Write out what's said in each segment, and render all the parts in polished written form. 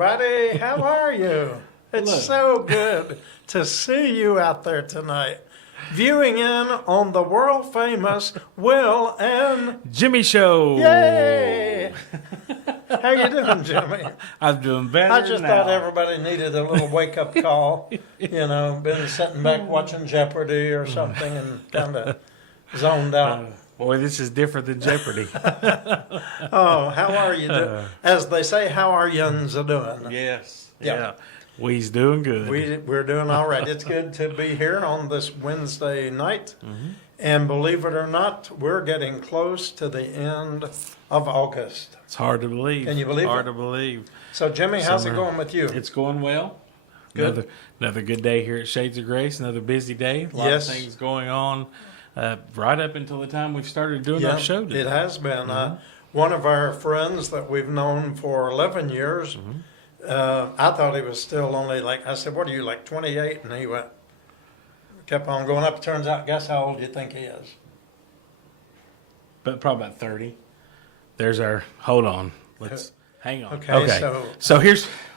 everybody. How are you? It's Hello. so good to see you out there tonight. Viewing in on the world famous Will and Jimmy Show. Yay! How you doing, Jimmy? I'm doing better I just now. thought everybody needed a little wake-up call. You know, been sitting back watching Jeopardy or something and kind of zoned out. Boy, this is different than Jeopardy. Oh, how are you doing? As they say, how are yuns doing? Yes. Yeah. Yeah. We's doing good. We're doing all right. It's good to be here on this Wednesday night. And believe it or not, we're getting close to the end of August. It's hard to believe. Can you believe Hard it? to believe. So, Jimmy, how's it Summer. going with you? It's going well. Good. Another good day here at Shades of Grace. Another busy day. A lot Yes. of things going on. Right up until the time we've started doing our show today. It has been. One of our friends that we've known for 11 years, I thought he was still only I said, what are you, like 28? And he kept on going up. Turns out, guess how old you think he is? But probably about 30. There's our, hold on. Let's hang on. Okay, So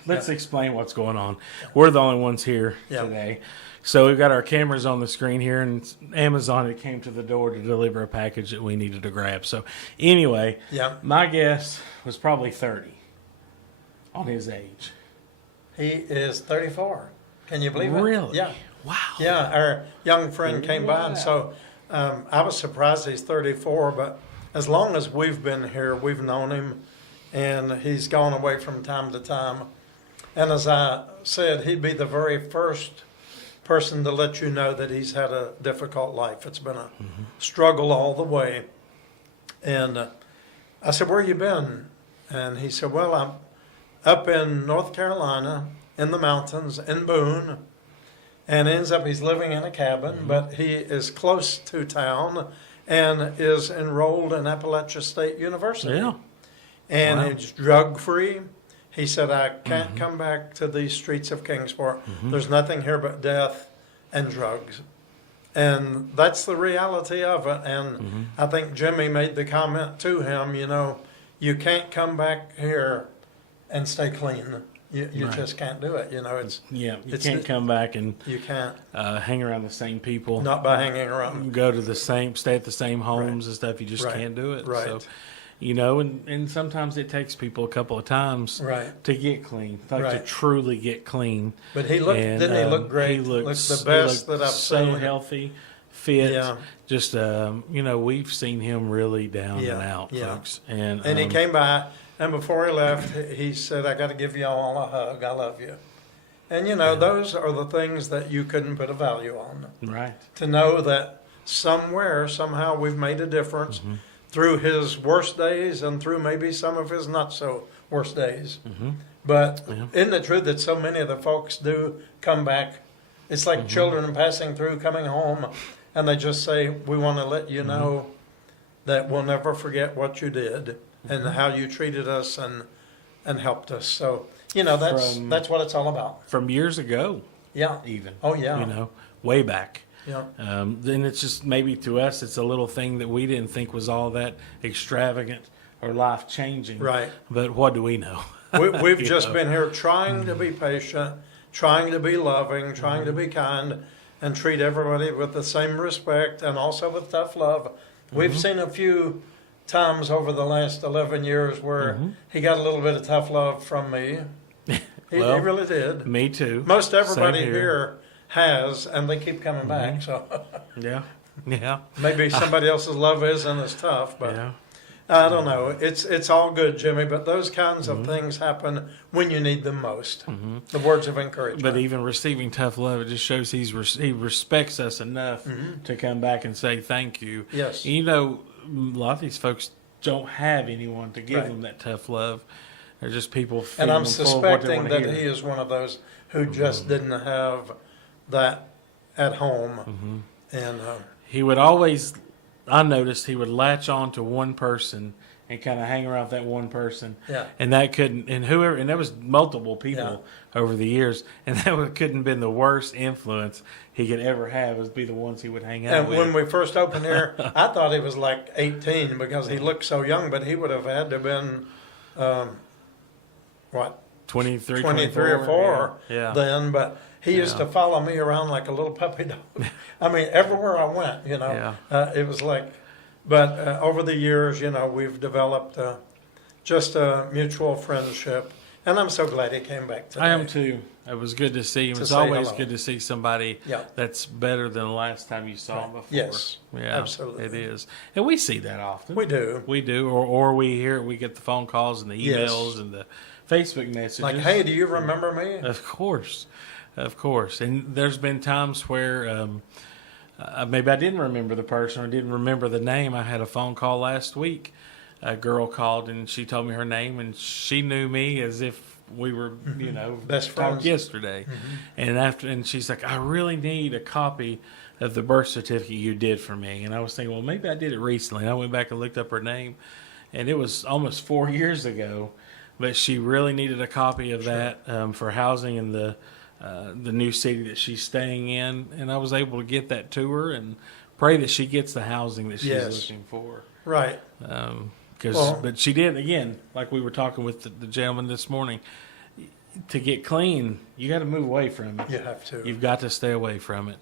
let's explain what's going on. We're the only ones here Yeah. today. So we've got our cameras on the screen here, and it's Amazon that came to the door to deliver a package that we needed to grab. So anyway, Yeah. my guess was probably 30 on his age. He is 34. Can you believe it? Really? Yeah. Wow. Yeah, our young friend came by, and Wow. so I was surprised he's 34, but as long as we've been here, we've known him, and he's gone away from time to time. And as I said, he'd be the very first person to let you know that he's had a difficult life. It's been a struggle all the way. And I said, where you been? And he said, well, I'm up in North Carolina, in the mountains, in Boone. And ends up he's living in a cabin, but he is close to town and is enrolled in Appalachia State University. Yeah. And Wow. he's drug free. He said, I can't come back to these streets of Kingsport. There's nothing here but death and drugs. And that's the reality of it. And I think Jimmy made the comment to him, you can't come back here and stay clean. You Right. just can't do it. Yeah. You It's- can't come back and You can't, hang around the same people. not by hanging around. Go to stay at the same homes and stuff. You just Right. can't do it. Right. So, and sometimes it takes people a couple of times Right. to get clean, to Right. truly get clean. But he looked, And, didn't he look great? He looked the best he looked that I've so seen. healthy, fit. Yeah. Just, we've seen him really down Yeah, and out, yeah. folks. And And he came by, and before he left, he said, I got to give you all a hug. I love you. And, those are the things that you couldn't put a value on. right. To know that somewhere, somehow, we've made a difference through his worst days and through maybe some of his not so worst days. But Yeah. isn't it true that so many of the folks do come back? It's like children passing through, coming home, and they just say, we want to let you know that we'll never forget what you did and how you treated us and helped us. So, that's what it's all about. From years ago, Yeah. even. Oh, yeah. Way back. Yeah. Then it's just maybe to us, it's a little thing that we didn't think was all that extravagant or life changing. Right. But what do we know? We've You just know. been here trying to be patient, trying to be loving, trying to be kind, and treat everybody with the same respect and also with tough love. We've seen a few times over the last 11 years where he got a little bit of tough love from me. He Well, really did. Me too. Most everybody Same here has, and they keep coming back. So Yeah. Yeah. maybe somebody else's love isn't as tough, but Yeah. I don't know. It's all good, Jimmy, but those kinds of things happen when you need them most. The words of encouragement. But even receiving tough love, it just shows he respects us enough to come back and say thank you. Yes. And a lot of these folks don't have anyone to give Right. them that tough love. They're just people And feeding I'm them full of what they suspecting want that to he hear. is one of those who just didn't have that at home. And He would always, I noticed, he would latch on to one person and kind of hang around that one person. Yeah. And that couldn't, and there was multiple people over the years, and that couldn't have been the worst influence he could ever have, was be the ones he would hang out and with. when we first opened here, I thought he was like 18 because he looked so young, but he would have had to have been, 23, 23 or 4 Yeah. then, but he used to follow me around like a little puppy dog. I mean, everywhere I went, it was like, but over the years, we've developed just a mutual friendship, and I'm so glad he came back today. I am too. It was good to see him. To It's say always hello. good to see somebody Yeah. that's better than the last time you saw him before. Yes, Yeah, absolutely. it is. And we see that often. We do. We do, or we hear it. We get the phone calls and the Yes. emails and the Facebook messages. Like, hey, do you remember me? Of course. And there's been times where maybe I didn't remember the person or didn't remember the name. I had a phone call last week. A girl called and she told me her name, and she knew me as if we were, Best talked friends. yesterday. And she's like, I really need a copy of the birth certificate you did for me. And I was thinking, well, maybe I did it recently. And I went back and looked up her name, and it was almost 4 years ago. But she really needed a copy of that for housing in the new city that she's staying in. And I was able to get that to her and pray that she gets the housing that she's Yes. looking for. Right. But she did, again, like we were talking with the gentleman this morning, to get clean, you got to move away from it. You have to. You've got to stay away from it.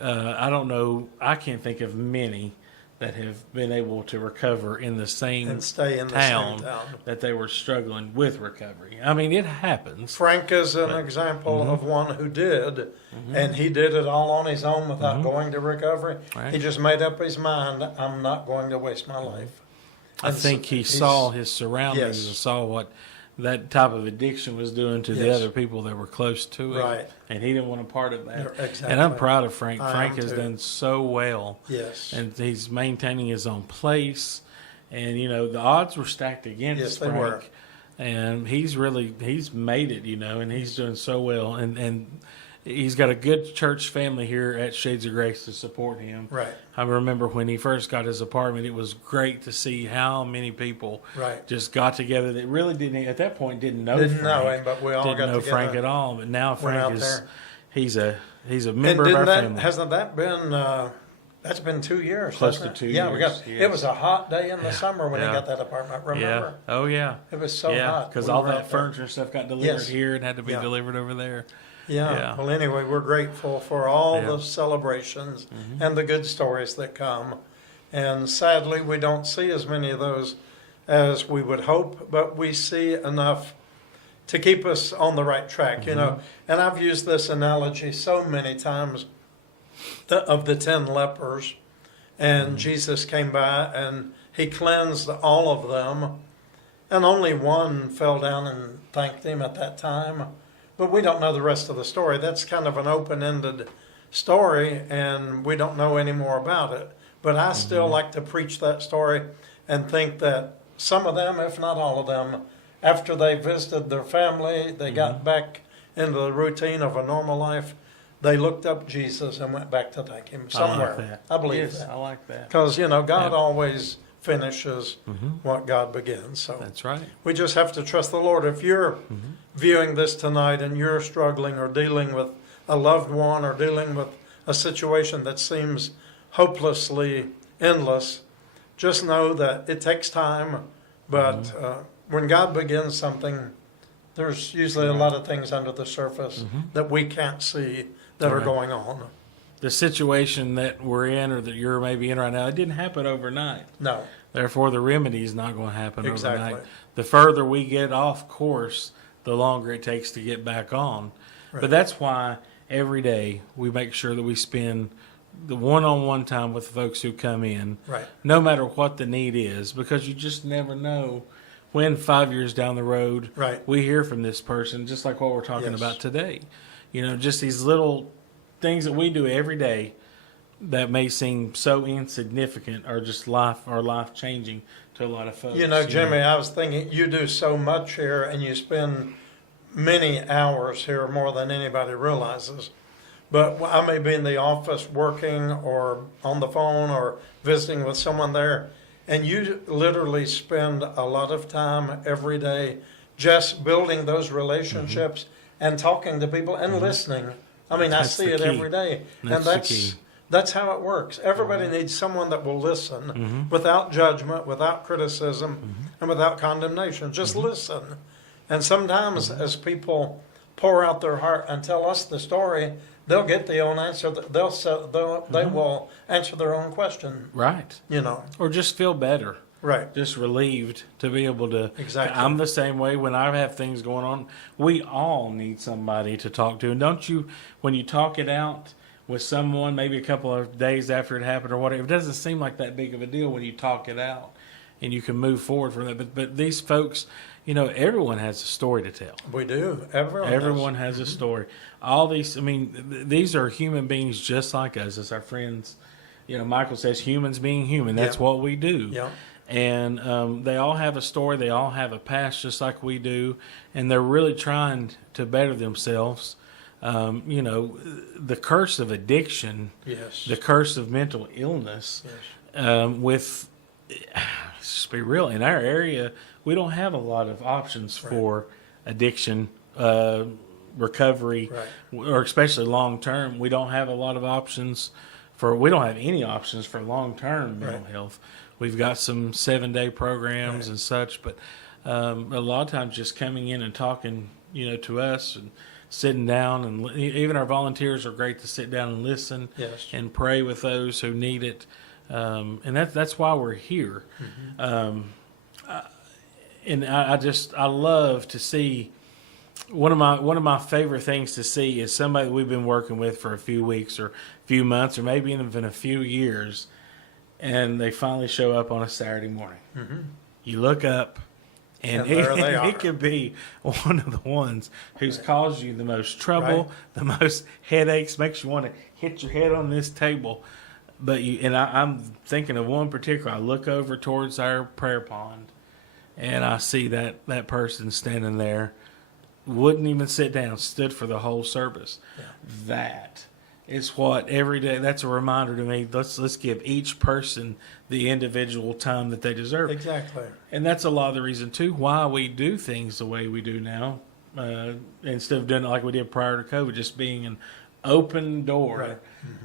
I don't know, I can't think of many that have been able to recover in the same And stay in the town, same town. that they were struggling with recovery. I mean, it happens. Frank is an example of one who did, and he did it all on his own without going to recovery. Right. He just made up his mind, I'm not going to waste my life. I And think so he he's- saw his surroundings Yes. and saw what that type of addiction was doing to the Yes. other people that were close to it. Right. And he didn't want a part of that. Exactly. And I'm proud of Frank. I Frank am has too. done so well. Yes. And he's maintaining his own place. And, the odds were stacked against Yes, they Frank. were. And he's made it, and he's doing so well. And he's got a good church family here at Shades of Grace to support him. Right. I remember when he first got his apartment, it was great to see how many people Right. just got together that really didn't, at that point, didn't know Didn't Frank. know him, but we all didn't got know together. Frank at all. But now Went Frank out is, there. he's a And member of our family. hasn't that been, that's been 2 years? Close hasn't to it? 2 Yeah, years, it yes. was a hot day in the summer when Yeah. he got that apartment, remember? Yeah. Oh, yeah. It was so yeah, hot. because We all were that out there. furniture and stuff got delivered Yes. here and had to be Yeah. delivered over there. Yeah. Yeah. Well, anyway, we're grateful for all Yeah. the celebrations and the good stories that come. And sadly, we don't see as many of those as we would hope, but we see enough to keep us on the right track, And I've used this analogy so many times of the 10 lepers. And Jesus came by and he cleansed all of them. And only one fell down and thanked him at that time. But we don't know the rest of the story. That's kind of an open-ended story, and we don't know any more about it. But I still like to preach that story and think that some of them, if not all of them, after they visited their family, they got back into the routine of a normal life, they looked up Jesus and went back to thank him somewhere. I like that. I believe Yes, that. I like that. Because, God Yeah. always finishes what God begins. So That's right. we just have to trust the Lord. If you're viewing this tonight and you're struggling or dealing with a loved one or dealing with a situation that seems hopelessly endless, just know that it takes time. But when God begins something, there's usually a lot of things under the surface that we can't see that are Right. going on. The situation that we're in or that you're maybe in right now, it didn't happen overnight. No. Therefore, the remedy is not going to happen Exactly. overnight. The further we get off course, the longer it takes to get back on. Right. But that's why every day we make sure that we spend the one-on-one time with folks who come in, Right. no matter what the need is, because you just never know when 5 years down the road Right. we hear from this person, just like what we're talking Yes. about today. Just these little things that we do every day that may seem so insignificant are just life changing to a lot of folks. Jimmy, I was thinking you do so much here and you spend many hours here more than anybody realizes. But I may be in the office working or on the phone or visiting with someone there, and you literally spend a lot of time every day just building those relationships and talking to people and listening. I mean, That's I see the it key. every day. That's and the key. that's how it works. Everybody needs someone that will listen without judgment, without criticism, and without condemnation. Just listen. And sometimes as people pour out their heart and tell us the story, they'll get the own answer. They will answer their own question, Right. you know. Or just feel better. Right. Just relieved to be able to. Exactly. I'm the same way when I have things going on. We all need somebody to talk to. And don't you, when you talk it out with someone, maybe a couple of days after it happened or whatever, it doesn't seem like that big of a deal when you talk it out and you can move forward from that. But these folks, you know, everyone has a story to tell. We do. Everyone Everyone does. has a story. All these, I mean, these are human beings just like us. As our friends, you know, Michael says, humans being human. That's Yeah. what we do. Yeah. And they all have a story. They all have a past just like we do. And they're really trying to better themselves. You know, the curse of addiction, Yes. the curse of mental illness, Yes. let's be real, in our area, we don't have a lot of options for addiction recovery, or especially long term. We don't have a lot of options we don't have any options for long term mental health. We've got some 7-day programs and such, but a lot of times just coming in and talking, you know, to us and sitting down, and even our volunteers are great to sit down and listen Yes. and pray with those who need it. And that's why we're here. And I love to see, one of my favorite things to see is somebody that we've been working with for a few weeks or a few months or maybe even a few years, and they finally show up on a Saturday morning. You look up, and there they are. it could be one of the ones who's caused you the most trouble, the most headaches, makes you want to hit your head on this table. But I'm thinking of one particular. I look over towards our prayer pond, and I see that person standing there, wouldn't even sit down, stood for the whole service. That is what every day. That's a reminder to me. Let's give each person the individual time that they deserve. Exactly. And that's a lot of the reason too why we do things the way we do now, instead of doing it like we did prior to COVID, just being an open door.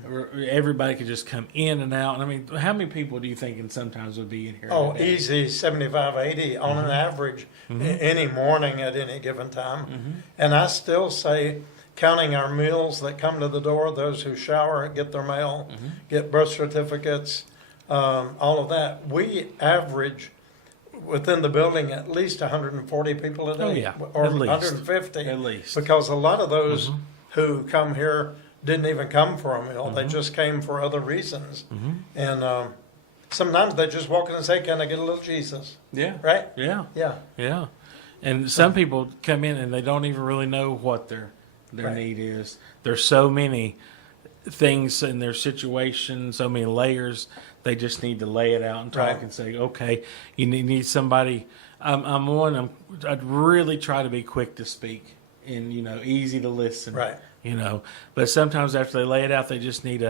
Where everybody could just come in and out. And I mean, how many people do you think sometimes would be in here? Oh, today? easy, 75, 80 on an average any morning at any given time. And I still say, counting our meals that come to the door, those who shower, get their mail, get birth certificates, all of that, we average within the building at least 140 people a day. Oh, yeah. Or At least. 150. At least. Because a lot of those who come here didn't even come for a meal. They just came for other reasons. And sometimes they just walk in and say, "Can I get a little Jesus?" Yeah. Right? Yeah. Yeah. Yeah. And some people come in and they don't even really know what their Right. need is. There's so many things in their situation, so many layers. They just need to lay it out and talk Right. and say, okay, you need somebody. I'd really try to be quick to speak and, you know, easy to listen. Right. You know, but sometimes after they lay it out, they just need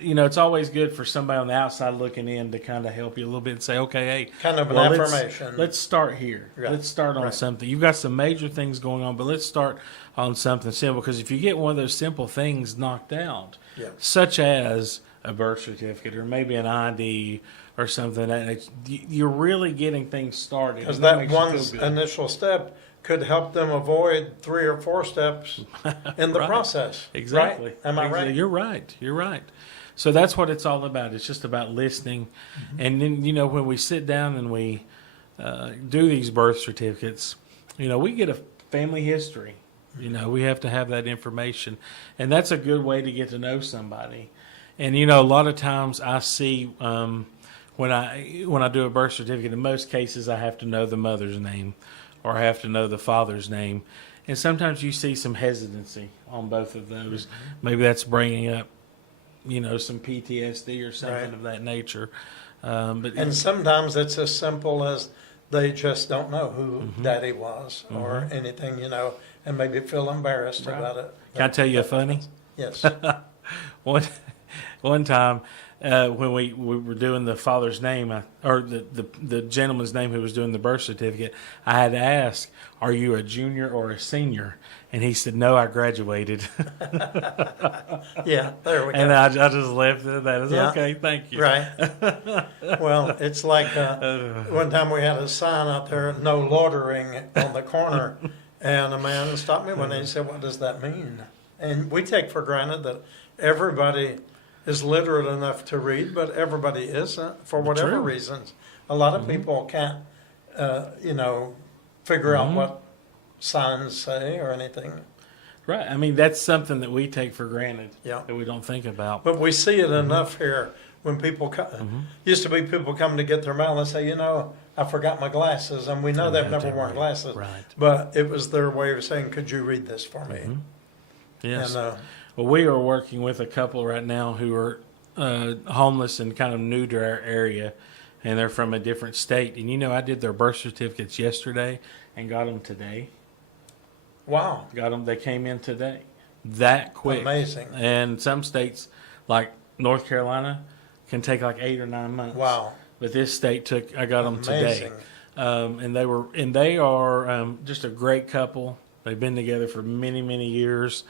you know, it's always good for somebody on the outside looking in to kind of help you a little bit and say, okay, hey, Kind of an well, affirmation. Let's start here. Right. Let's start on Right. something. You've got some major things going on, but let's start on something simple. Because if you get one of those simple things knocked out, such as a birth certificate or maybe an ID or something, you're really getting things started. Because and that makes you one feel good. initial step could help them avoid 3 or 4 steps in the Right. process. Exactly. Right? Am I right? You're right. You're right. So that's what it's all about. It's just about listening. And then, you know, when we sit down and we do these birth certificates, you know, we get a family history. You know, we have to have that information. And that's a good way to get to know somebody. And, you know, a lot of times I see when I do a birth certificate, in most cases I have to know the mother's name or I have to know the father's name. And sometimes you see some hesitancy on both of those. Maybe that's bringing up, you know, some PTSD or something Right. of that nature. But And sometimes it's as simple as they just don't know who daddy was or anything, you know, and maybe feel embarrassed Right. about it. can I tell you a funny? Yes. One time, when we were doing the father's name, or the gentleman's name who was doing the birth certificate, I had to ask, "Are you a junior or a senior?" And he said, "No, I graduated." Yeah, there we go. And I just left it at that. It's Yeah. okay, thank you. Right. Well, it's like one time we had a sign out there, no loitering on the corner, and a man stopped me one day and said, "What does that mean?" And we take for granted that everybody is literate enough to read, but everybody isn't for whatever True. reasons. A lot of people can't, figure out what signs say or anything. Right. I mean, that's something that we take for granted. Yeah. That we don't think about. But we see it enough here when people used to be people come to get their mail and say, I forgot my glasses, and we know And they've have never to worn read. glasses. Right. But it was their way of saying, could you read this for me? Yes. And Well, we are working with a couple right now who are homeless and kind of new to our area, and they're from a different state. And I did their birth certificates yesterday and got them today. wow, Got them. They came in today. That quick. amazing. And some states, like North Carolina, can take like 8 or 9 months. Wow, But this state I got them today. amazing. And they are just a great couple. They've been together for many, many years.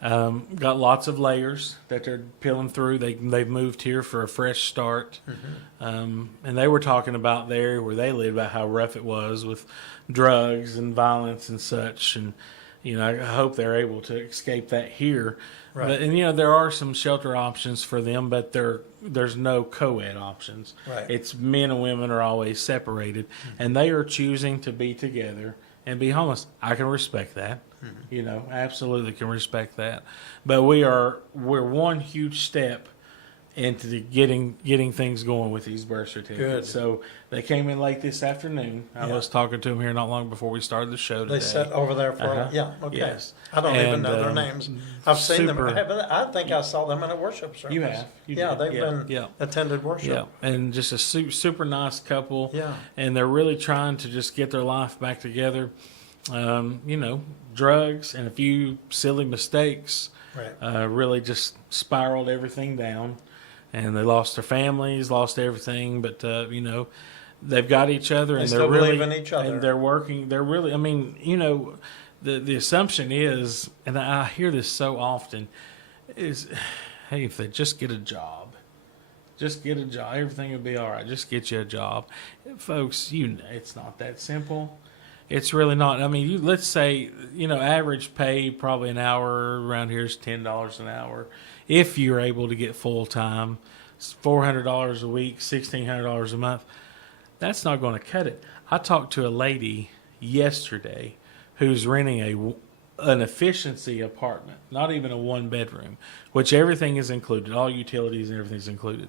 Got lots of layers that they're peeling through. They've moved here for a fresh start. And they were talking about there where they live, about how rough it was with drugs and violence and such. And I hope they're able to escape that here. Right. But, and there are some shelter options for them, but there's no co-ed options. Right. It's men and women are always separated, and they are choosing to be together and be homeless. I can respect that. Absolutely can respect that. But we're one huge step into getting things going with these birth certificates. Good. So they came in late this afternoon. I Yeah. was talking to them here not long before we started the show today. They sat over there for, Uh-huh. okay. Yes. I don't even And, know their names. I've seen them. super- I think I saw them in a worship service. You have. You Yeah, did. they've Yeah. been Yeah. attended worship. Yeah, and just a super nice couple. Yeah. And they're really trying to just get their life back together. Drugs and a few silly mistakes Right. really just spiraled everything down. And they lost their families, lost everything. But, they've got each other. They And still they're really, believe in each other. And they're working. They're really, the assumption is, and I hear this so often, is, hey, if they just get a job. Just get a job. Everything will be all right. Just get you a job. Folks, it's not that simple. It's really not. I mean, let's say, average pay probably an hour around here is $10 an hour. If you're able to get full time, it's $400 a week, $1,600 a month. That's not going to cut it. I talked to a lady yesterday who's renting an efficiency apartment, not even a one bedroom, which everything is included, all utilities and everything's included.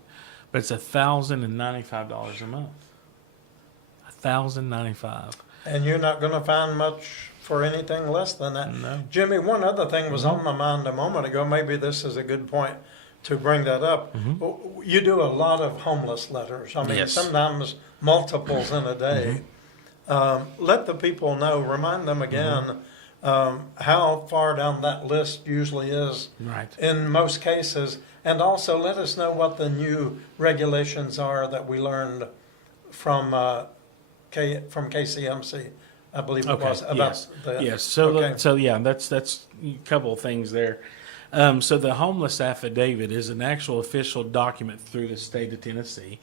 But it's $1,095 a month. $1,095. And you're not going to find much for anything less than that. No. Jimmy, one other thing was on my mind a moment ago. Maybe this is a good point to bring that up. You do a lot of homeless letters. I mean, Yes. sometimes multiples in a day. Let the people know, remind them again how far down that list usually is Right. in most cases. And also let us know what the new regulations are that we learned from KCMC, I believe it was, about yes. the. Yes. So, Okay. that's a couple of things there. So the homeless affidavit is an actual official document through the state of Tennessee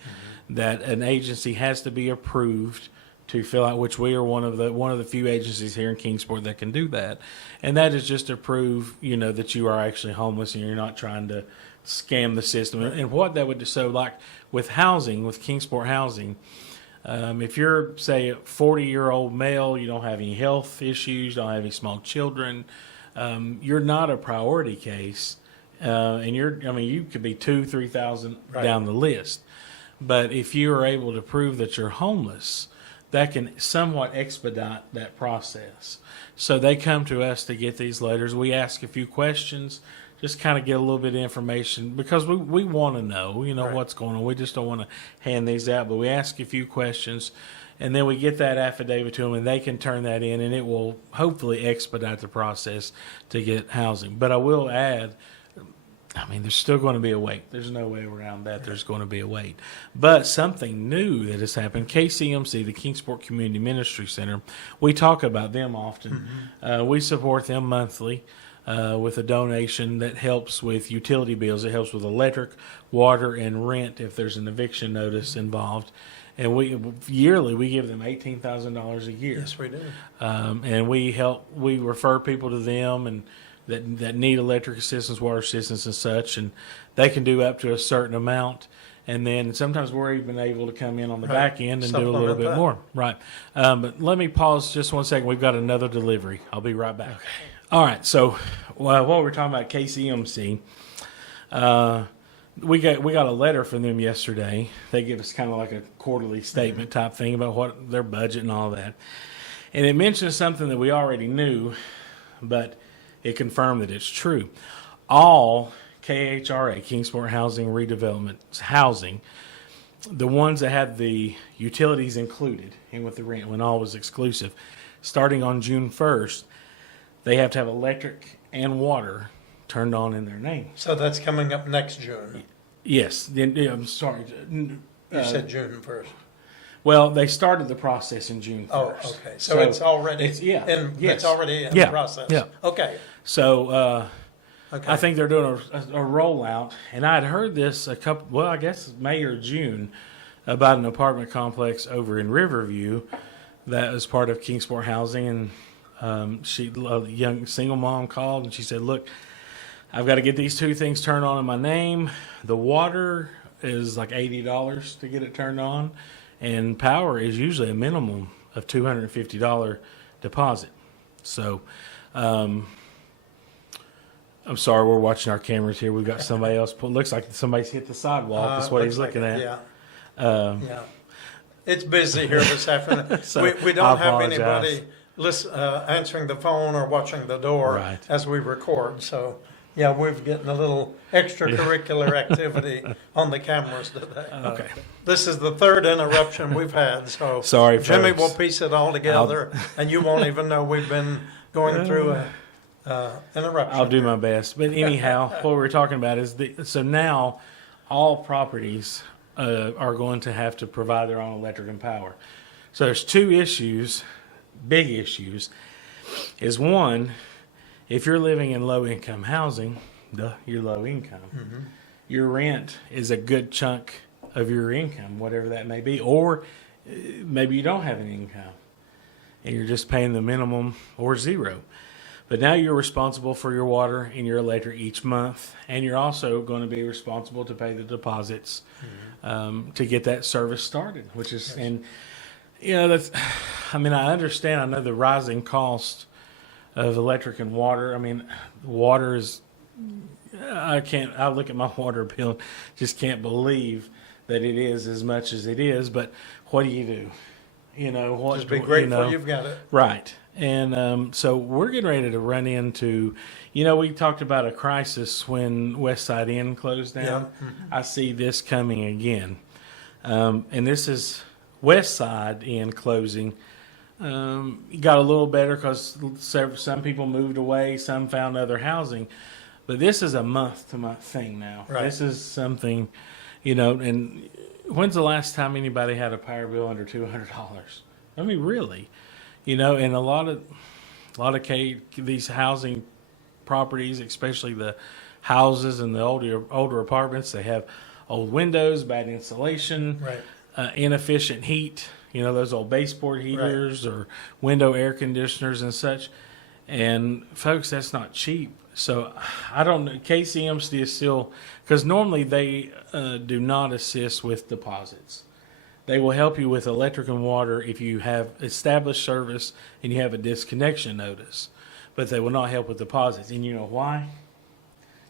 that an agency has to be approved to fill out, which we are one of the few agencies here in Kingsport that can do that. And that is just to prove, that you are actually homeless and you're not trying to scam the system. And what that would do, so like with housing, with Kingsport Housing, if you're, say, a 40-year-old male, you don't have any health issues, don't have any small children, you're not a priority case, and you could be 2,000-3,000 Right. down the list. But if you are able to prove that you're homeless, that can somewhat expedite that process. So they come to us to get these letters. We ask a few questions, just kind of get a little bit of information because we want to know, Right. what's going on. We just don't want to hand these out, but we ask a few questions, and then we get that affidavit to them, and they can turn that in, and it will hopefully expedite the process to get housing. But I will add, I mean, there's still going to be a wait. There's no way around that. There's going to be a wait. But something new that has happened, KCMC, the Kingsport Community Ministry Center, we talk about them often. We support them monthly with a donation that helps with utility bills. It helps with electric, water, and rent if there's an eviction notice involved. And yearly we give them $18,000 a year. Yes, we do. And we refer people to them and that need electric assistance, water assistance, and such, and they can do up to a certain amount. And then sometimes we're even able to come in on the back end and do a little bit more. Right. But let me pause just 1 second. We've got another delivery. I'll be right back. Okay. All right. So while we're talking about KCMC, we got a letter from them yesterday. They give us kind of like a quarterly statement type thing about what their budget and all that. And it mentions something that we already knew, but it confirmed that it's true. All KHRA, Kingsport Housing Redevelopment housing, the ones that had the utilities included and with the rent when all was exclusive, starting on June 1st, they have to have electric and water turned on in their name. So that's coming up next June. Yes. I'm sorry. You said June 1st. Well, they started the process in June 1st. Oh, okay. So it's already it's already in the process. Yeah. Okay. So Okay. I think they're doing a rollout, and I'd heard this I guess May or June, about an apartment complex over in Riverview that was part of Kingsport Housing, and a young single mom called, and she said, "Look, I've got to get these two things turned on in my name. The water is like $80 to get it turned on, and power is usually a minimum of $250 deposit." So, I'm sorry, we're watching our cameras here. We've got somebody else. Looks like somebody's hit the sidewalk. That's what he's looking at. Yeah. Yeah. It's busy here this afternoon. So, we I don't have apologize. anybody answering the phone or watching the door Right. as we record. So, yeah, we're getting a little extracurricular activity on the cameras today. Okay. This is the third interruption we've had. So, Sorry, Jimmy folks. will piece it all together, and you won't even know we've been going through a interruption. I'll do my best. But anyhow, what we were talking about is so now all properties are going to have to provide their own electric and power. So there's two issues, big issues. Is one, if you're living in low income housing, you're low income. Mm-hmm. Your rent is a good chunk of your income, whatever that may be, or maybe you don't have an income and you're just paying the minimum or zero. But now you're responsible for your water and your electric each month, and you're also going to be responsible to pay the deposits to get that service started, which is, Yes. and that's, I mean, I understand, I know the rising cost of electric and water. I mean, water is, I look at my water bill and just can't believe that it is as much as it is, but what do you do? Just be grateful you've got it. Right. And so we're getting ready to run into, we talked about a crisis when West Side Inn closed down. Yeah. Mm-hmm. I see this coming again. And this is West Side Inn closing. Got a little better because some people moved away, some found other housing. But this is a month-to-month thing now. Right. This is something, and when's the last time anybody had a power bill under $200? I mean, really? And a lot of these housing properties, especially the houses and the older apartments, they have old windows, bad insulation, Right. Inefficient heat. Those old baseboard heaters or window air conditioners and such. And folks, that's not cheap. So I don't know. KCMC is still, because normally they do not assist with deposits. They will help you with electric and water if you have established service and you have a disconnection notice. But they will not help with deposits. And you know why?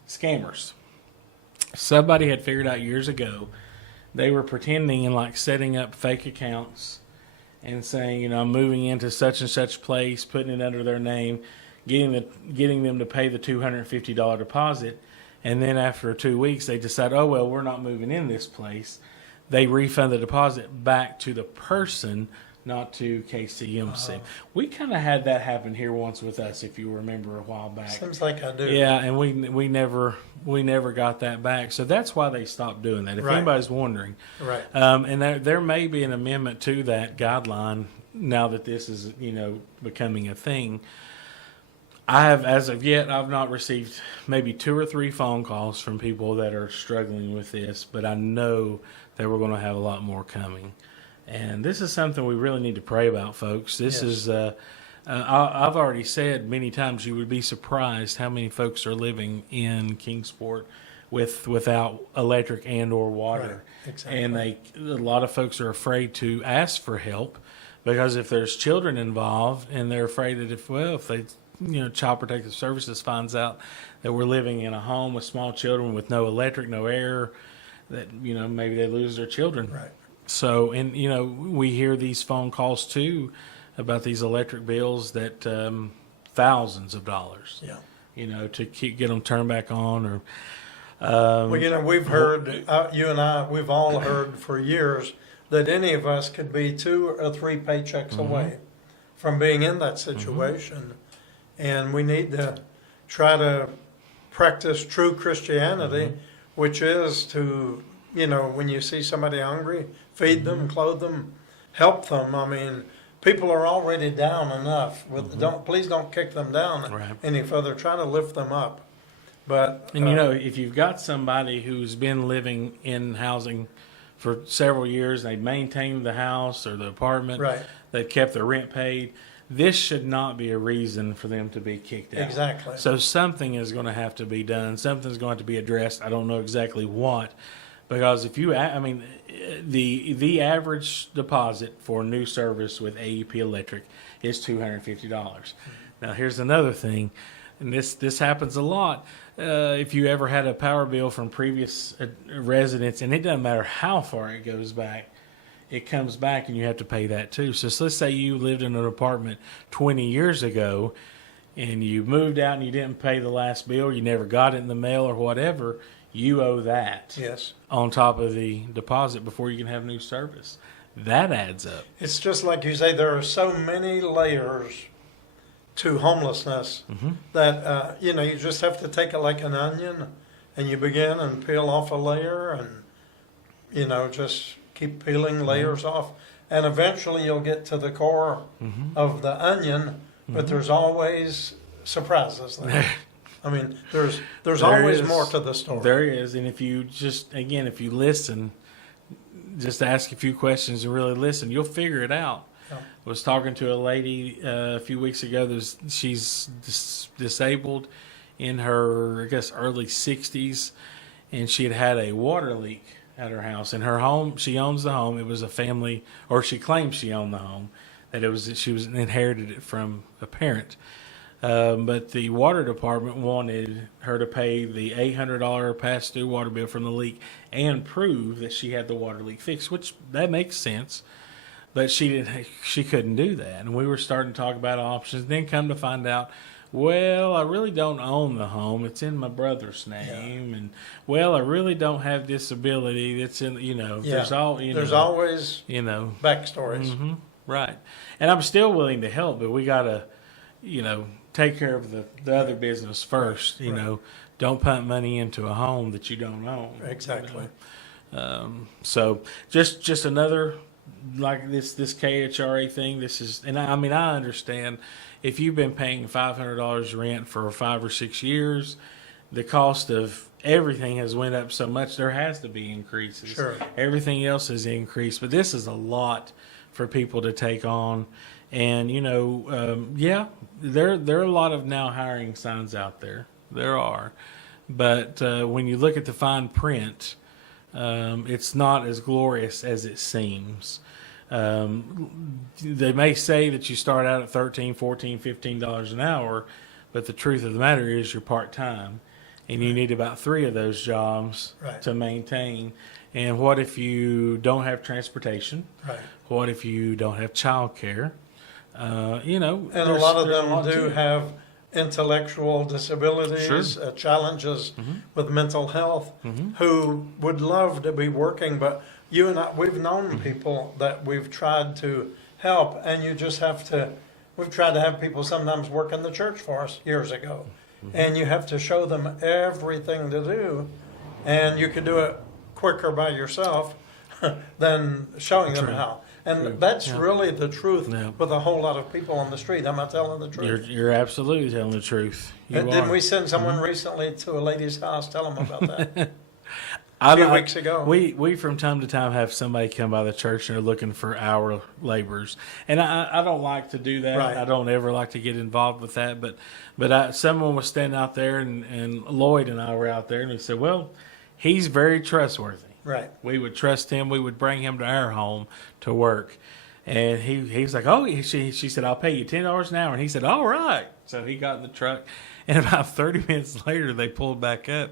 Scammers. Somebody had figured out years ago, they were pretending and setting up fake accounts and saying, I'm moving into such and such place, putting it under their name, getting them to pay the $250 deposit. And then after 2 weeks, they decide, oh, well, we're not moving in this place. They refund the deposit back to the person, not to KCMC. We kind of had that happen here once with us, if you remember a while back. Seems like I do. Yeah, and we never got that back. So that's why they stopped doing that. If Right. anybody's wondering, Right. and there may be an amendment to that guideline now that this is becoming a thing. As of yet, I've not received maybe 2 or 3 phone calls from people that are struggling with this, but I know that we're going to have a lot more coming. And this is something we really need to pray about, folks. This Yes. is, I've already said many times, you would be surprised how many folks are living in Kingsport without electric and or water. Right. Exactly. And a lot of folks are afraid to ask for help because if there's children involved, and they're afraid that if they Child Protective Services finds out that we're living in a home with small children with no electric, no air, that maybe they lose their children. Right. So, and we hear these phone calls too about these electric bills that thousands of dollars. Yeah. To get them turned back on or. Well, we've heard, you and I, we've all heard for years that any of us could be 2 or 3 paychecks away from being in that situation. And we need to try to practice true Christianity, which is to, when you see somebody hungry, feed them, clothe them, help them. I mean, people are already down enough. Please don't kick them down any further. Try to lift them up. But and if you've got somebody who's been living in housing for several years, they maintained the house or the apartment, Right. they kept their rent paid. This should not be a reason for them to be kicked out. Exactly. So something is going to have to be done. Something's going to be addressed. I don't know exactly what, because if you, the average deposit for new service with AEP Electric is $250. Now here's another thing, and this happens a lot. If you ever had a power bill from previous residents, and it doesn't matter how far it goes back, it comes back and you have to pay that too. So let's say you lived in an apartment 20 years ago and you moved out and you didn't pay the last bill, you never got it in the mail or whatever, you owe that Yes. on top of the deposit before you can have new service. That adds up. It's just like you say, there are so many layers to homelessness that, you just have to take it like an onion and you begin and peel off a layer and, just keep peeling layers off. And eventually you'll get to the core of the onion, but there's always surprises there. I mean, there's There always is. more to the story. There is. And if you if you listen, just ask a few questions and really listen, you'll figure it out. Yeah. I was talking to a lady a few weeks ago. She's disabled in her, I guess, early 60s, and she had a water leak at her house. In her home, she owns the home. It was a family, or she claims she owned the home, she was inherited it from a parent. But the water department wanted her to pay the $800 past due water bill from the leak and prove that she had the water leak fixed, which that makes sense. But she couldn't do that. And we were starting to talk about options. Then come to find out, well, I really don't own the home. It's in my brother's name. And, well, I really don't have disability. That's in, there's There's always backstories. Right. And I'm still willing to help, but we got to, take care of the other business first. Don't pump money into a home that you don't own. Exactly. So just another, like this KHRA thing. This is, and I understand if you've been paying $500 rent for 5 or 6 years, the cost of everything has went up so much. There has to be increases. Sure. Everything else has increased, but this is a lot for people to take on. And there are a lot of now hiring signs out there. There are, but when you look at the fine print, it's not as glorious as it seems. They may say that you start out at $13, $14, $15 an hour, but the truth of the matter is you're part-time, and you need about 3 of those jobs to maintain. And what if you don't have transportation? Right. What if you don't have child care? And a lot of them do have intellectual disabilities, challenges with mental health, who would love to be working. But you and I, we've known people that we've tried to help, and you just have to. We've tried to have people sometimes work in the church for us years ago, and you have to show them everything to do, and you can do it quicker by yourself than showing them True. how. And True. that's Yeah. really the truth Yeah. with a whole lot of people on the street. Am I telling the truth? You're absolutely telling the truth. You Didn't are. we send someone recently to a lady's house? Tell them about that. I few like- weeks ago. We from time to time have somebody come by the church and they're looking for our laborers, and I don't like to do that. Right. I don't ever like to get involved with that. But someone was standing out there, and Lloyd and I were out there, and we said, well, he's very trustworthy. Right. We would trust him. We would bring him to our home to work. And he was like, oh, she said, I'll pay you $10 an hour. And he said, all right. So he got in the truck. And about 30 minutes later, they pulled back up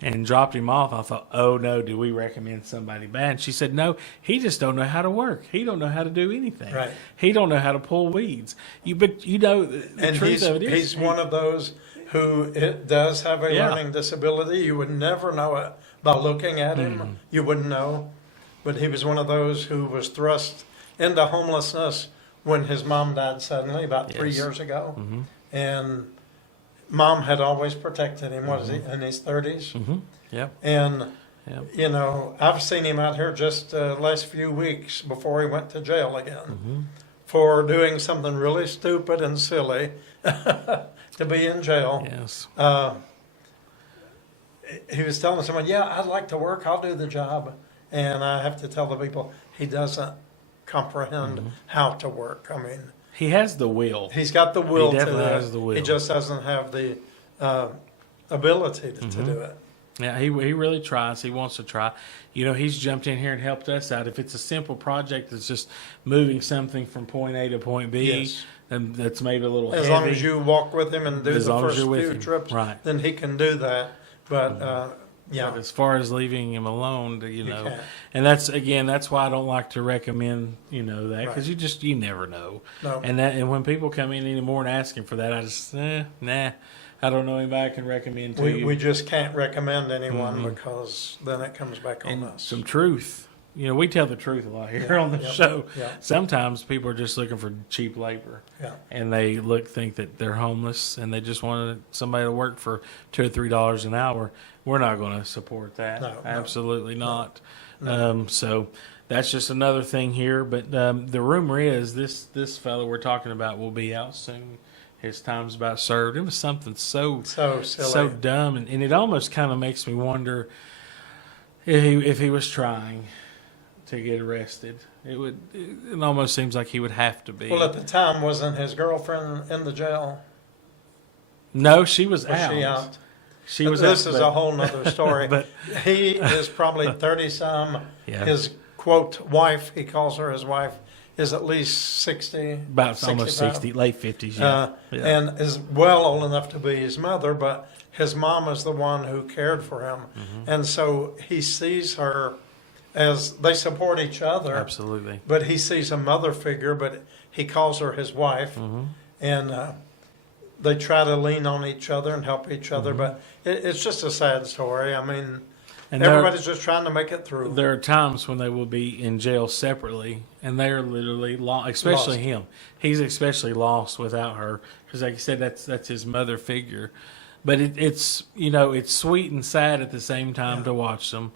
and dropped him off. I thought, oh, no, do we recommend somebody bad? And she said, no, he just don't know how to work. He don't know how to do anything. Right. He don't know how to pull weeds. But you know, the And truth of it is. he's one of those who it does have a Yeah. learning disability. You would never know it by looking at him. Mm-hmm. You wouldn't know. But he was one of those who was thrust into homelessness when his mom died suddenly about 3 Yes. years ago. Mm-hmm. And mom had always protected him. What is he, in his 30s? Mm-hmm. Yep. And, Yep. you know, I've seen him out here just last few weeks before he went to jail again Mm-hmm. for doing something really stupid and silly to be in jail. Yes. He was telling someone, yeah, I'd like to work, I'll do the job. And I have to tell the people, he doesn't comprehend Mm-hmm. how to work. I mean, He has the will. he's got the will to do definitely it. has the will. He just doesn't have the ability to Mm-hmm. do it. Yeah, he really tries. He wants to try. You know, he's jumped in here and helped us out. If it's a simple project that's just moving something from point A to point B, Yes. and that's maybe a little As heavy. long as you walk with him and do As the long as first you're with few him. trips, Right. then he can do that. But yeah, But as far as leaving him alone, you you know, can't. and that's why I don't like to recommend, you know, that because Right. you never know. No. And when people come in anymore and asking for that, I just nah, I don't know anybody I can recommend to you. We just can't recommend anyone because then it comes back on and us. some truth. You know, we tell the truth a lot here Yeah, on the yeah, show. yeah. Sometimes people are just looking for cheap labor, Yeah. and they think that they're homeless, and they just want somebody to work for $2 or $3 an hour. We're not going to support that. No, no. Absolutely not. So that's just another thing here. But the rumor is this fellow we're talking about will be out soon. His time's about served. It was something so So silly. so dumb, and it almost kind of makes me wonder if he was trying to get arrested. It almost seems like he would have to be. Well, at the time, wasn't his girlfriend in the jail? No, she was Was out. she out? She was This out, is but- a whole nother story. but- He is probably 30-some. Yeah. His, quote, wife, he calls her his wife, is at least 60. about almost 65. 60, late 50s. Yeah. Yeah. And is well old enough to be his mother, but his mom is the one who cared for him. Mm-hmm. And so he sees her as they support each other. Absolutely. But he sees a mother figure, but he calls her his wife. Mm-hmm. And they try to lean on each other and help each other. Mm-hmm. But it's just a sad story. I mean, And everybody's just trying to make it through. there are times when they will be in jail separately, and they are literally lost. Especially Lost. him. He's especially lost without her because, like you said, that's his mother figure. But it's it's sweet and sad at the same time to watch them.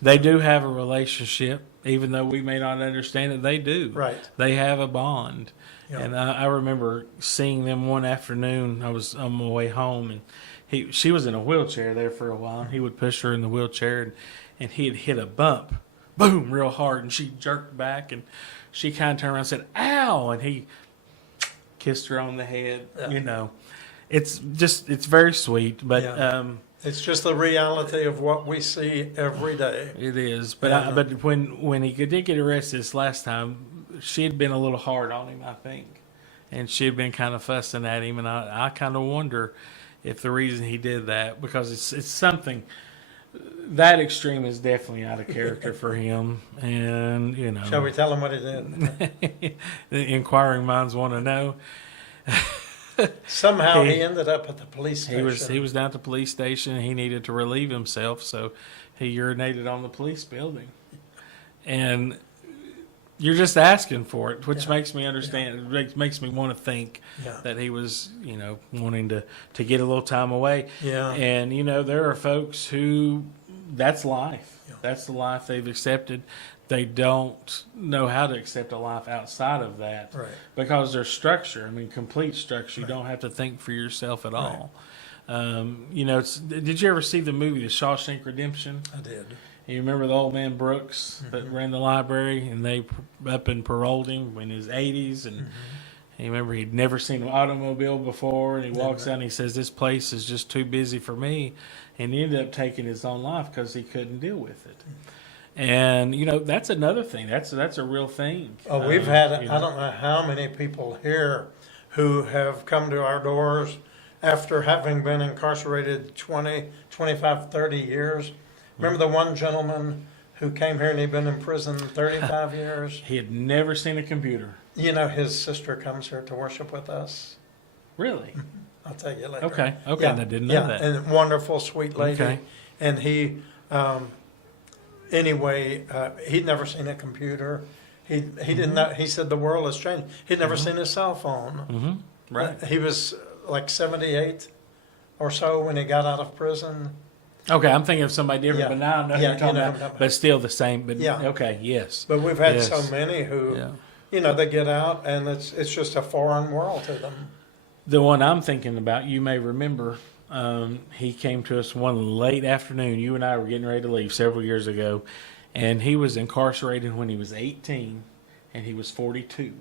They do have a relationship, even though we may not understand it. They do. Right. They have a bond. Yeah. And I remember seeing them one afternoon. I was on my way home, and she was in a wheelchair there for a while. He would push her in the wheelchair, and he had hit a bump, boom, real hard, and she jerked back, and she kind of turned around and said, "Ow!" and he kissed her on the head. Yeah. It's very sweet, but Yeah. It's just the reality of what we see every day. it is. But Yeah. but when he did get arrested this last time, she had been a little hard on him, I think, and she had been kind of fussing at him, and I kind of wonder if the reason he did that, because it's something that extreme is definitely out of character for him, and Shall we tell him what he did? the inquiring minds want to know. Somehow He- he ended up at the police station. He was down at the police station, and he needed to relieve himself, so he urinated on the police building. And you're just asking for it, which Yeah. makes me understand. It makes me want to think Yeah. that he was, wanting to get a little time away. Yeah. And there are folks who that's life. Yeah. That's the life they've accepted. They don't know how to accept a life outside of that Right. because there's structure. I mean, complete structure. You don't have to think for yourself at all. Did you ever see the movie The Shawshank Redemption? I did. You remember the old man Brooks that ran the library, and they up and paroled him in his 80s, and you remember he'd never seen an automobile before, and he walks out and he says, "This place is just too busy for me," and he ended up taking his own life because he couldn't deal with it. And that's another thing. That's a real thing. Oh, we've had, I don't know how many people here who have come to our doors after having been incarcerated 20, 25, 30 years. Remember the one gentleman who came here and he'd been in prison 35 years? He had never seen a computer. His sister comes here to worship with us. Really? I'll tell you later. Okay. I didn't know that. And wonderful, sweet lady. Okay. And he, he'd never seen a computer. He didn't know. He said the world has changed. He'd never seen a cell phone. Mm-hmm. Right. He was like 78 or so when he got out of prison. Okay, I'm thinking of somebody different, Yeah. but now I know who Yeah, you're talking you know about, who I'm talking but still the same. But Yeah. okay, yes. But we've had Yes. so many who, Yeah. they get out and it's just a foreign world to them. The one I'm thinking about, you may remember, he came to us one late afternoon. You and I were getting ready to leave several years ago, and he was incarcerated when he was 18, and he was 42.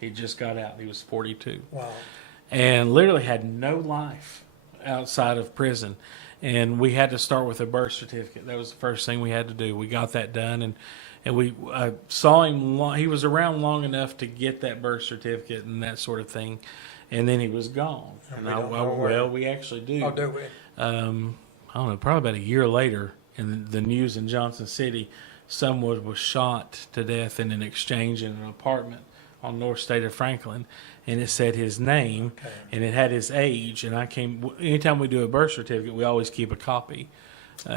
He just got out. He was 42. Wow. And literally had no life outside of prison. And we had to start with a birth certificate. That was the first thing we had to do. We got that done, and we saw him. He was around long enough to get that birth certificate and that sort of thing, and then he was gone. And we don't know where. We actually do. Oh, do we? I don't know, probably about a year later, in the news in Johnson City, someone was shot to death in an exchange in an apartment on North State of Franklin, and it said his name, Okay. and it had his age. And anytime we do a birth certificate, we always keep a copy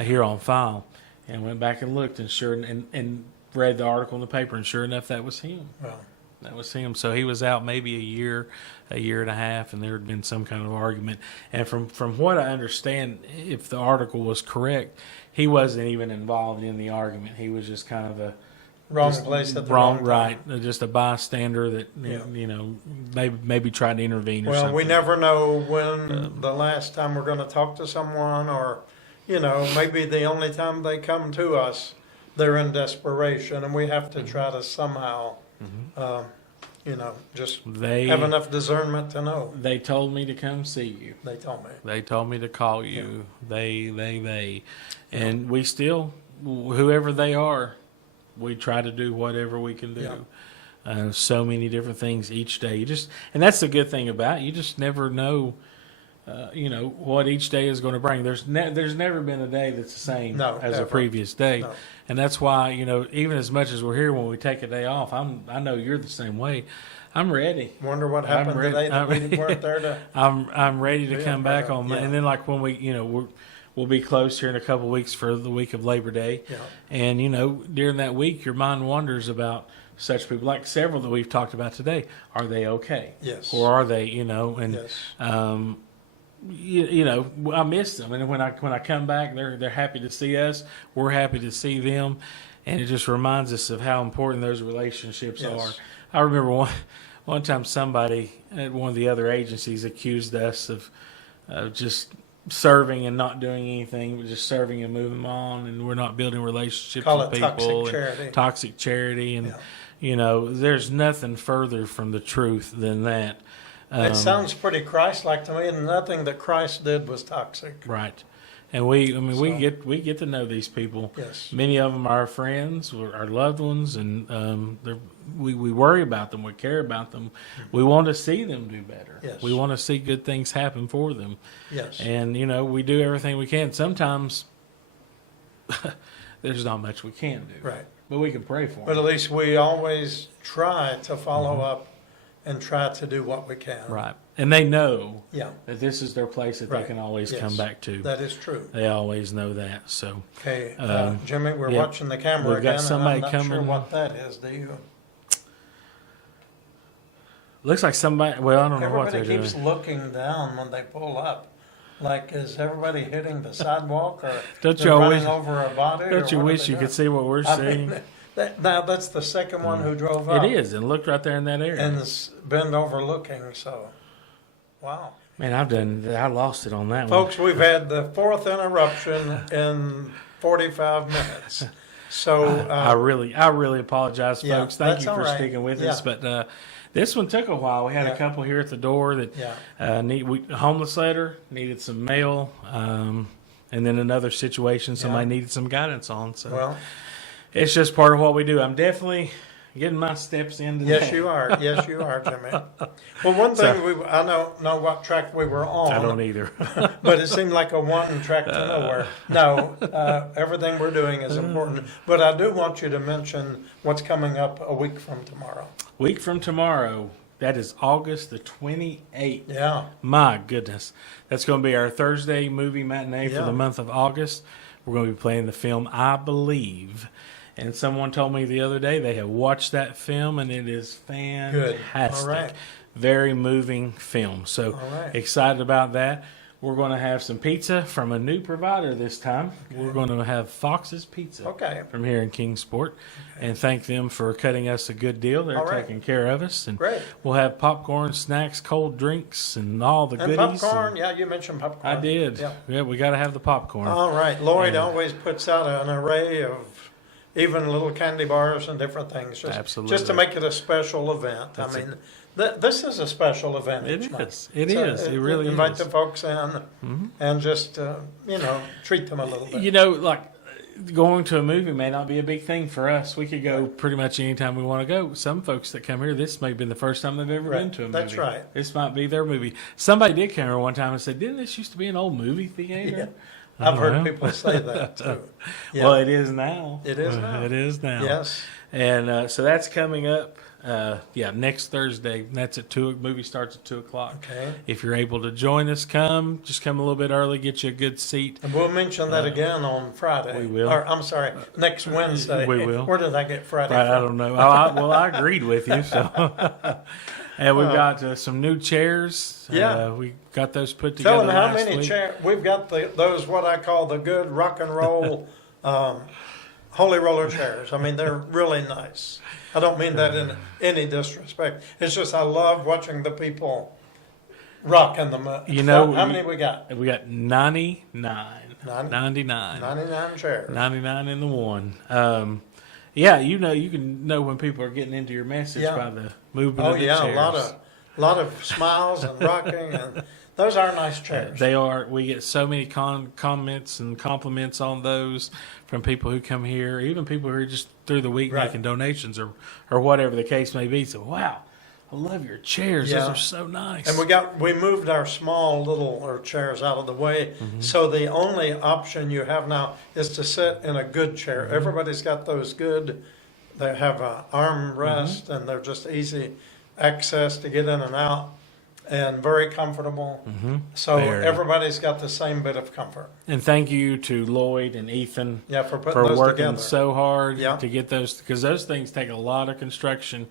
here on file. And went back and looked, and read the article in the paper, and sure enough, that was him. Well, That was him. So he was out maybe a year and a half, and there had been some kind of argument. And from what I understand, if the article was correct, he wasn't even involved in the argument. He was just kind of wrong place at the wrong time. right, just a bystander that Yeah. maybe tried to intervene. Or Well, something. we never know when the last time we're going to talk to someone, or, maybe the only time they come to us, they're in desperation, and we have to try to somehow, just They have enough discernment to know. they told me to come see you. They told me. They told me to call you. They, and we still, whoever they are, we try to do whatever we can do. Yeah. So many different things each day. And that's the good thing about it. You just never know, what each day is going to bring. There's never been a day that's the same No, as ever. a previous day. No. And that's why, even as much as we're here when we take a day off, I know you're the same way. I'm ready. Wonder what happened ready. today that we weren't there to. I'm ready to Yeah, come back right. on, Yeah. and then like when we'll be closed here in a couple of weeks for the week of Labor Day, Yeah. and during that week your mind wanders about such people, like several that we've talked about today. Are they okay? Yes. Or are they? And Yes. I miss them, and when I come back, they're happy to see us. We're happy to see them, and it just reminds us of how important those relationships Yes. are. I remember one time somebody at one of the other agencies accused us of just serving and not doing anything, but just serving and moving on, and we're not building relationships Call with it people. toxic and charity. Toxic charity, and Yeah. there's nothing further from the truth than that. It sounds pretty Christ-like to me, and nothing that Christ did was toxic. Right. And we So- we get to know these people. Yes. Many of them are our friends, or our loved ones, and we worry about them. We care about them. We want to see them do better. Yes. We want to see good things happen for them. Yes. And we do everything we can. Sometimes there's not much we can do. Right. But we can pray for But them. at least we always try to follow up and try to do what we can. Right. And they know Yeah, that this is their place that they Right. can always Yes. come back to. that is true. They always know that. So Okay, Um, Jimmy, we're yeah. watching the camera We've got again, somebody and I'm not sure coming. what that is. Do you? looks like somebody. Well, I don't know what they're Everybody keeps doing. looking down when they pull up. Like, is everybody hitting the sidewalk, or Don't they're you all running wish? over a body? or Don't you what are wish they you could doing? see what we're I seeing? mean, now that's the second one who drove up. It is, and look right there in that area. And it's been overlooking, so, wow. Man, I lost it on that one. Folks, we've had the fourth interruption in 45 minutes. So, I really apologize, yeah, folks. Thank that's you all for right. sticking with Yeah. us. But this one took a while. We had Yeah. a couple here at the door that yeah, homeless letter, needed some mail, and then another situation somebody Yeah. needed some guidance on. So well, it's just part of what we do. I'm definitely getting my steps in today. yes, you are. Yes, you are, Jimmy. Well, one thing, I don't know what track we were on. I don't either. But it seemed like a one track to nowhere. No, everything we're doing is important. But I do want you to mention what's coming up a week from tomorrow. Week from tomorrow, that is August the 28th. Yeah, My goodness. That's going to be our Thursday movie matinee for Yeah. the month of August. We're going to be playing the film I Believe. And someone told me the other day they have watched that film and it is fantastic. All right. Very moving film. So All right. excited about that. We're going to have some pizza from a new provider this time. We're going to have Fox's Pizza okay, from here in Kingsport, and thank them for cutting us a good deal. They're All right. taking care of us, and great. we'll have popcorn, snacks, cold drinks, and all the And goodies. popcorn, yeah, you mentioned popcorn. I did. Yeah. Yeah, we got to have the popcorn. All right, Lloyd Yeah. always puts out an array of even little candy bars and different things, just Absolutely. to make it a special event. That's I mean, this is a special event. It each month. is. It is. It really invite is. Mm-hmm. the folks in and just treat them a little bit. You know, like going to a movie may not be a big thing for us. We could go pretty much anytime we want to go. Some folks that come here, this may have been the first time they've ever Right. been to a movie. That's right. This might be their movie. Somebody did come here one time and said, "Didn't this used to be an old movie theater?" I've heard well. people say that too. Yeah. Well, it is now. It is now. It is now. Yes. And so that's coming up. Next Thursday. That's at 2. Movie starts at 2:00. Okay. If you're able to join us, come. Just come a little bit early. Get you a good seat. And we'll mention that again on Friday. we will. Or, I'm sorry, next Wednesday. We will. Where did I get Friday Right, I from? don't know. I agreed with you. So, and we've got some new chairs. Yeah. We got those put together. Tell them how last many week. chairs. We've got those, what I call the good rock and roll holy roller chairs. I mean, they're really nice. I don't mean that in any disrespect. It's just I love watching the people rocking them. You know, how many we got? We got 99. 99 chairs. 99 in the one. Yeah, you can know when people are getting into your message Yeah. by the movement Oh of the yeah, chairs. a lot of smiles and rocking, and those are nice chairs. They are. We get so many comments and compliments on those from people who come here, even people who are just through the week Right. making donations or whatever the case may be. So, wow, I love your chairs. Yeah. Those are so nice. And we moved our small little chairs out of the way, Mm-hmm. so the only option you have now is to sit in a good chair. Mm-hmm. Everybody's got those good. They have an arm Mm-hmm. rest, and they're just easy access to get in and out, and very comfortable. So Very. everybody's got the same bit of comfort. And thank you to Lloyd and Ethan Yeah, for putting for those working together. so hard Yeah. to get those, because those things take a lot of construction.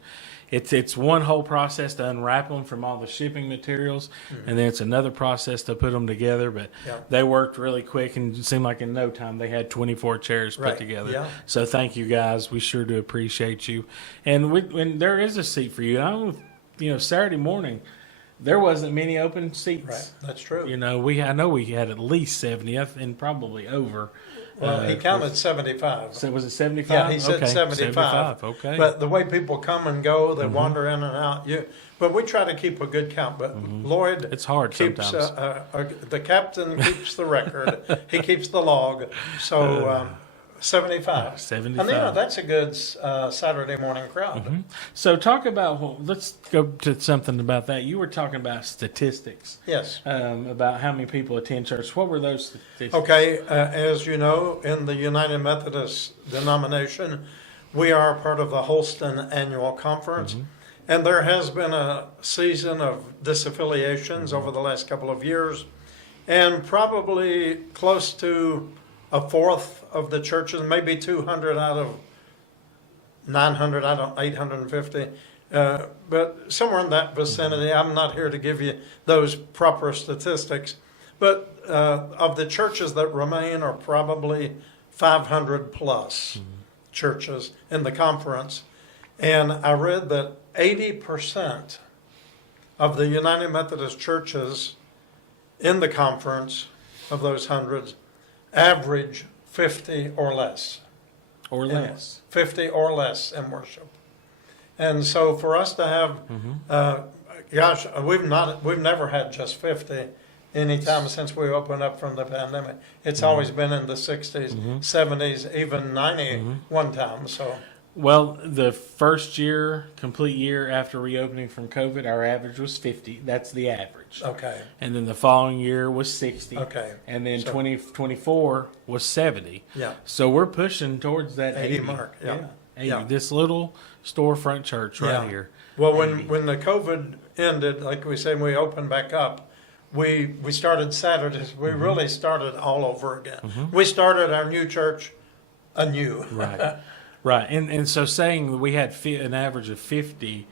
It's one whole process to unwrap them from all the shipping materials, and then it's another process to put them together. But Yeah. they worked really quick, and it seemed like in no time they had 24 chairs put Right. together. Yeah. So thank you guys. We sure do appreciate you. And when there is a seat for you, Saturday morning there wasn't many open seats. Right, that's true. I know we had at least 70 and probably over. Well, he counted 75. So was it 75? Yeah, he said Okay, 75. Okay. But the way people come and go, they wander in and out. But we try to keep a good count. But Lloyd It's hard keeps sometimes. the captain keeps the record. He keeps the log. So 75. 75. And that's a good Saturday morning crowd. So talk about, let's go to something about that. You were talking about statistics, Yes. about how many people attend church. What were those statistics? Okay, as you know, in the United Methodist denomination, we are part of the Holston Annual Conference. And there has been a season of disaffiliations over the last couple of years, and probably close to a fourth of the churches, maybe 200 out of 900, 850, but somewhere in that vicinity. I'm not here to give you those proper statistics, but of the churches that remain are probably 500 plus churches in the conference. And I read that 80% of the United Methodist churches in the conference, of those hundreds, average 50 or less. Or less. 50 or less in worship. And so for us to have, we've never had just 50 any time since we opened up from the pandemic. It's always been in the 60s, 70s, even 90 one time. So. Well, the first year, complete year after reopening from COVID, our average was 50. That's the average. Okay. And then the following year was 60. Okay. And then So- 2024 was 70. Yeah. So we're pushing towards that 80 mark, yeah. 80. Yeah. This little storefront church right Yeah. here. Well, 80. when the COVID ended, like we said, we opened back up. We started Saturdays. We really started all over again. We started our new church anew. Right. Right. And so saying that we had an average of 50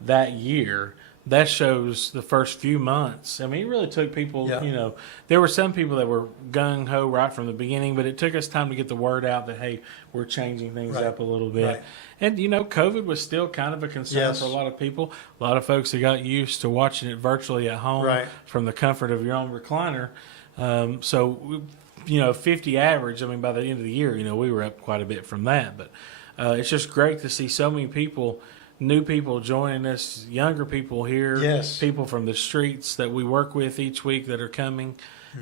that year, that shows the first few months. I mean, it really took people, Yeah. There were some people that were gung-ho right from the beginning, but it took us time to get the word out that, hey, we're changing things Right. up a little bit. Right. And, COVID was still kind of a concern Yes. for a lot of people. A lot of folks that got used to watching it virtually at home Right. from the comfort of your own recliner. 50 average, I mean, by the end of the year, we were up quite a bit from that. But it's just great to see so many people, new people joining us, younger people here, Yes. people from the streets that we work with each week that are coming.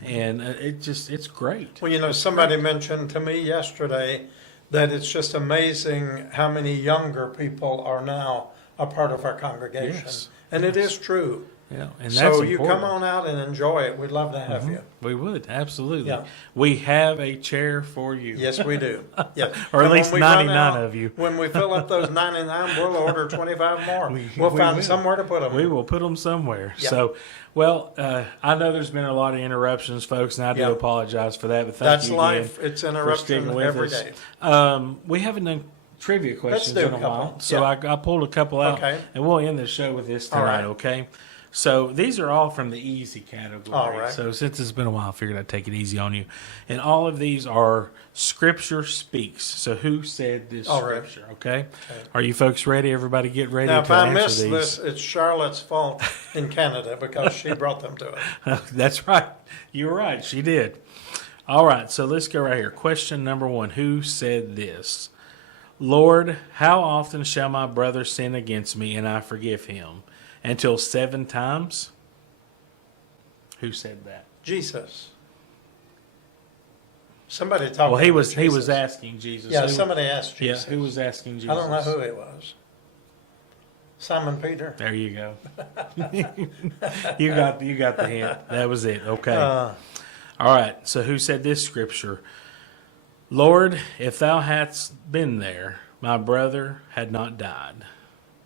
And it's great. Well, somebody mentioned to me yesterday that it's just amazing how many younger people are now a part of our congregation. Yes. And it is true. Yeah, and that's So you important. come on out and enjoy it. We'd love to have you. We would, absolutely. Yeah. We have a chair for you. Yes, we do. Yes. Or at And when least we run 99 out, of you. When we fill up those 99, we'll order 25 more. We'll we find will. somewhere to put them. We will put them somewhere. Yeah. So, I know there's been a lot of interruptions, folks, and I do Yeah. apologize for that. But thank That's you life. again It's for interruption sticking with every us. day. We haven't done trivia questions do in a a couple. while, so Yeah. I pulled a couple out, Okay. and we'll end the show with this All tonight. right. Okay. So these are all from the easy category. All right. So since it's been a while, I figured I'd take it easy on you. And all of these are Scripture speaks. So who said this All right. Scripture? Okay. Are you folks ready? Everybody get ready Now, to if I answer miss these. this, it's Charlotte's fault in Canada because she brought them to us. That's right. You're right. She did. All right. So let's go right here. Question number 1. Who said this? Lord, how often shall my brother sin against me and I forgive him? Until 7 times? Who said that? Jesus. Somebody talked. Well, he was Jesus. asking Jesus. Yeah, Who- somebody asked Yeah, Jesus. who was asking Jesus? I don't know who it was. Simon Peter. There you go. you got the hint. That was it. Okay. All right. So who said this scripture? Lord, if thou hadst been there, my brother had not died.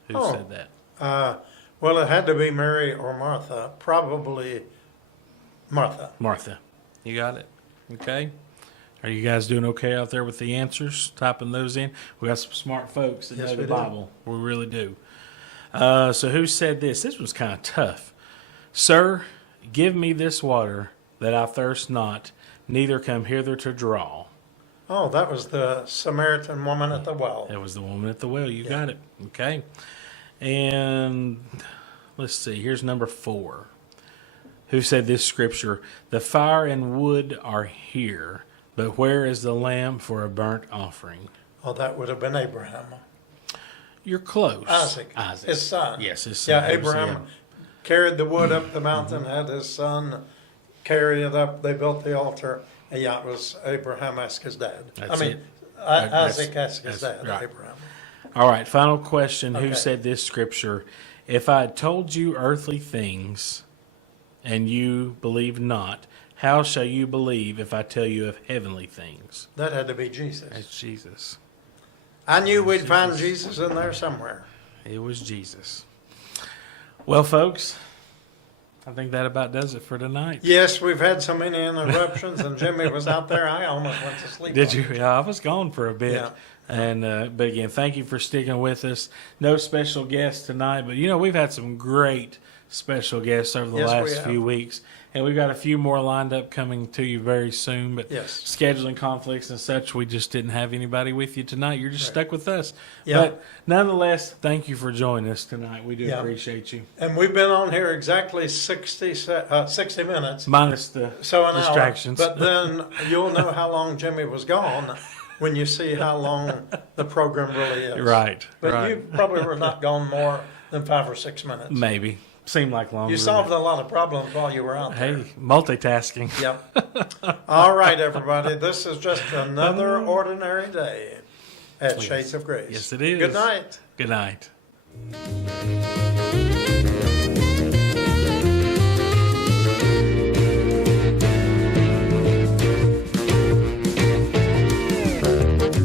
Who Oh. said that? Well, it had to be Mary or Martha. Probably Martha. Martha. You got it? Okay. Are you guys doing okay out there with the answers? Typing those in? We got some smart folks that Yes, know the we do. Bible. We really do. So who said this? This was kind of tough. Sir, give me this water that I thirst not, neither come hither to draw. Oh, that was the Samaritan woman at the well. That was the woman at the well. You got it. Okay. And let's see. Here's number 4. Who said this scripture? The fire and wood are here, but where is the lamb for a burnt offering? Oh, that would have been Abraham. You're close. Isaac. His son. Yes, his son. Yeah, Abraham carried the wood up the mountain, had his son carry it up. They built the altar. And yeah, it was Abraham asked his dad. That's I mean, it. That's- Isaac asked his that's dad, right. Abraham. All right, final question. Who Okay. said this scripture? If I had told you earthly things and you believe not, how shall you believe if I tell you of heavenly things? That had to be Jesus. That's Jesus. I knew we'd find Jesus in there somewhere. It was Jesus. Well, folks, I think that about does it for tonight. Yes, we've had so many interruptions, and Jimmy was out there. I almost went to sleep. Did on you? it. Yeah, I was gone for a bit. Yeah. And but again, thank you for sticking with us. No special guests tonight, but we've had some great special guests over the Yes, we last have. few weeks, and we've got a few more lined up coming to you very soon. But Yes. scheduling conflicts and such, we just didn't have anybody with you tonight. You're just Right. stuck with us. Yeah. But nonetheless, thank you for joining us tonight. We do Yeah. appreciate you. And we've been on here exactly 60 minutes. Minus the So an distractions. hour. But then you'll know how long Jimmy was gone when you see how long the program really is. Right. But right. you probably were not gone more than 5 or 6 minutes. Maybe. Seemed like longer. You solved a lot of problems while you were out there. Hey, multitasking. Yep. All right, everybody. This is just another ordinary day at Shades of Grace. Yes, it is. Good night. Good night.